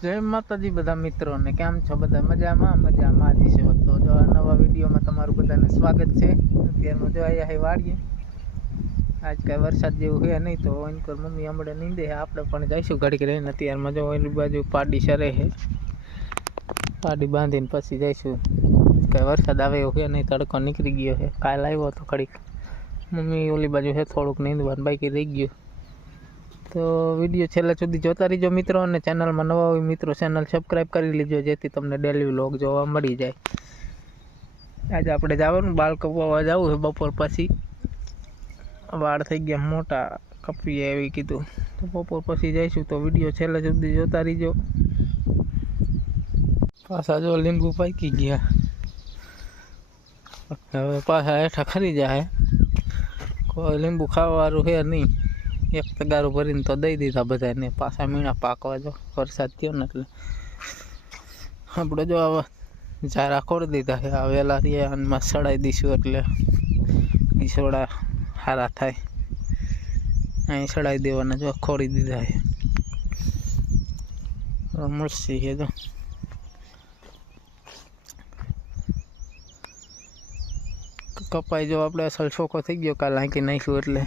જય માતાજી બધા મિત્રોને, કેમ છો બધા? મજામાં જ છો? તો જો આ નવા વિડીયોમાં તમારું બધાને સ્વાગત છે. અત્યારમાં જો અહીંયા વાડીએ આજ કાંઈ વરસાદ જેવું છે નહીં, તો એનકર મમ્મી હમણાં નીંદે છે. આપણે પણ જઈશું ઘડીક રહીને. અત્યારમાં જો એની બાજુ પાડી સરે છે, પાડી બાંધીને પછી જઈશું. કાંઈ વરસાદ આવે એવું છે નહીં, તડકો નીકળી ગયો છે. કાલ આવ્યો તો ઘડીક, મમ્મી ઓલી બાજુ છે થોડુંક નીંદવાનું બાકી રહી ગયું. તો વિડીયો છેલ્લા સુધી જોતા રહીજો મિત્રો, અને ચેનલમાં નવા હોય મિત્રો ચેનલ સબસ્ક્રાઈબ કરી લેજો, જેથી તમને ડેલી વ્લોગ જોવા મળી જાય. આજે આપણે જવાનું બાલ કપાવવા જવું છે બપોર પછી. વાળ થઈ ગયા મોટા, કપીએ એવી કીધું, તો બપોર પછી જઈશું. તો વિડીયો છેલ્લા સુધી જોતા રહીજો. પાછા જો લીંબુ પાકી ગયા, હવે પાછા હેઠા ખરી જાય. કોઈ લીંબુ ખાવાવાળું છે નહીં. એક તગારું ભરીને તો દઈ દીધા બધાને, પાછા મીણા પાકવા. જો વરસાદ થયો ને એટલે આપણે જો આવા ઝારા ખોડી દીધા છે. આ વહેલા આનમાં સડાઈ દઈશું એટલે ઈસોડા સારા થાય. અહીં સડાઈ દેવાના, જો ખોડી દીધા છે. મળશે છે જો કપાઈ. જો આપણે અસલ છોકો થઈ ગયો કાલ હાંકી નાખ્યું એટલે.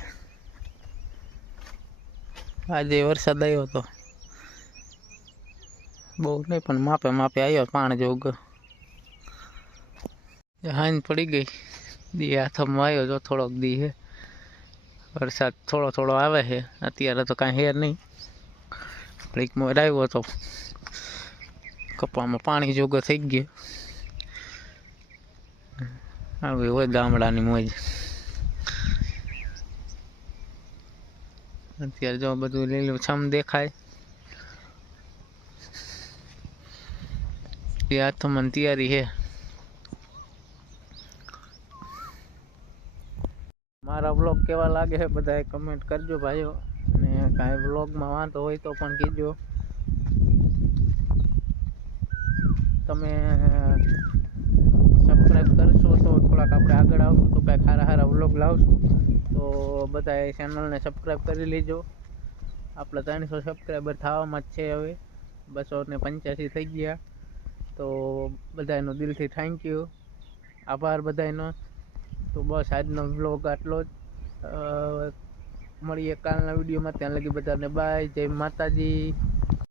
આજે વરસાદ આવ્યો હતો, બહુ નહીં પણ માપે માપે આવ્યો. પાણી જેવું હાંજ પડી ગઈ. દી હાથમાં આવ્યો જો થોડોક દી છે. વરસાદ થોડો થોડો આવે છે. અત્યારે તો કાંઈ હેર નહીં. ઘડીકમાં આવ્યો હતો, કપામાં પાણી જોગો થઈ ગયો. આવી હોય ગામડાની મોજ. અત્યારે જો બધું લીલું છમ દેખાય. એ હાથમાં તૈયારી છે. મારા વ્લોગ કેવા લાગે છે બધાએ કમેન્ટ કરજો ભાઈઓ, અને કાંઈ વ્લોગમાં વાંધો હોય તો પણ કીજો. તમે સબસ્ક્રાઈબ કરશો તો થોડાક આપણે આગળ આવશું, તો કાંઈક સારા સારા વ્લોગ લાવશું. તો બધાએ ચેનલને સબસ્ક્રાઈબ કરી લેજો. આપણે 300 સબસ્ક્રાઈબર થવામાં જ છે હવે. 285 થઈ ગયા. તો બધાનો દિલથી થેન્ક યુ, આભાર બધાનો. તો બસ આજનો વ્લોગ આટલો જ. મળીએ કાલના વિડીયોમાં. ત્યાં લગી બધાને બાય, જય માતાજી.